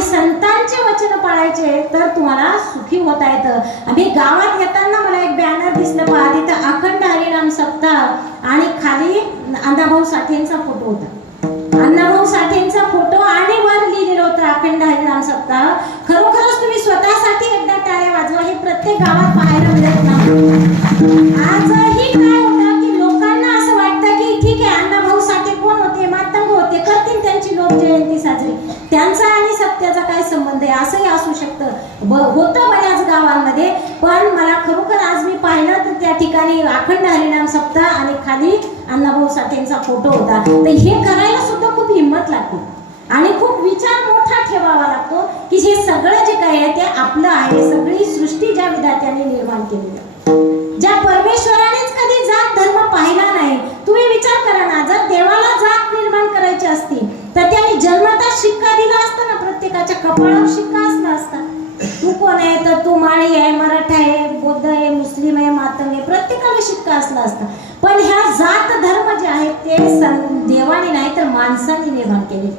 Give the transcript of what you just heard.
आणि संतांचे वचन पाळायचे तर तुम्हाला सुखी होता येतं. आम्ही गावात येताना मला एक बॅनर दिसलं पहा तिथं अखंड हरिनाम सप्ताह आणि खाली अण्णाभाऊ साठेंचा फोटो होता. अण्णाभाऊ साठेंचा फोटो आणि वर लिहिलेलं होतं अखंड हरिनाम सप्ताह. खरोखरच तुम्ही स्वतःसाठी एकदा टाळ्या वाजवा हे प्रत्येक गावात पाहायला मिळत नाही. आजही काय होतं की लोकांना असं वाटतं की ठीक आहे अण्णाभाऊ साठे कोण होते? मातंग होते. करतील त्यांची लोक जयंती साजरी. त्यांचा संबंध आहे असंही असू शकतं. ब होतं बऱ्याच गावांमध्ये पण मला खरोखर आज मी पाहिलं तर त्या ठिकाणी अखंड हरिणाम सप्ताह आणि खाली अण्णाभाऊ साठेंचा फोटो होता. तर हे करायला सुद्धा खूप हिंमत लागते. आणि खूप विचार मोठा ठेवावा लागतो की हे सगळं जे काही आहे ते आपलं आहे सगळी सृष्टी ज्या विधात्याने निर्माण केलेली कपाळावर शिक्का असला असता. तू कोण आहे? तर तू माळी आहे मराठा आहे बौद्ध आहे मुस्लिम आहे मातंग आहे प्रत्येकाला शिक्का असला असता. पण ह्या जात धर्म जे आहेत ते देवाने नाही तर माणसाने निर्माण केले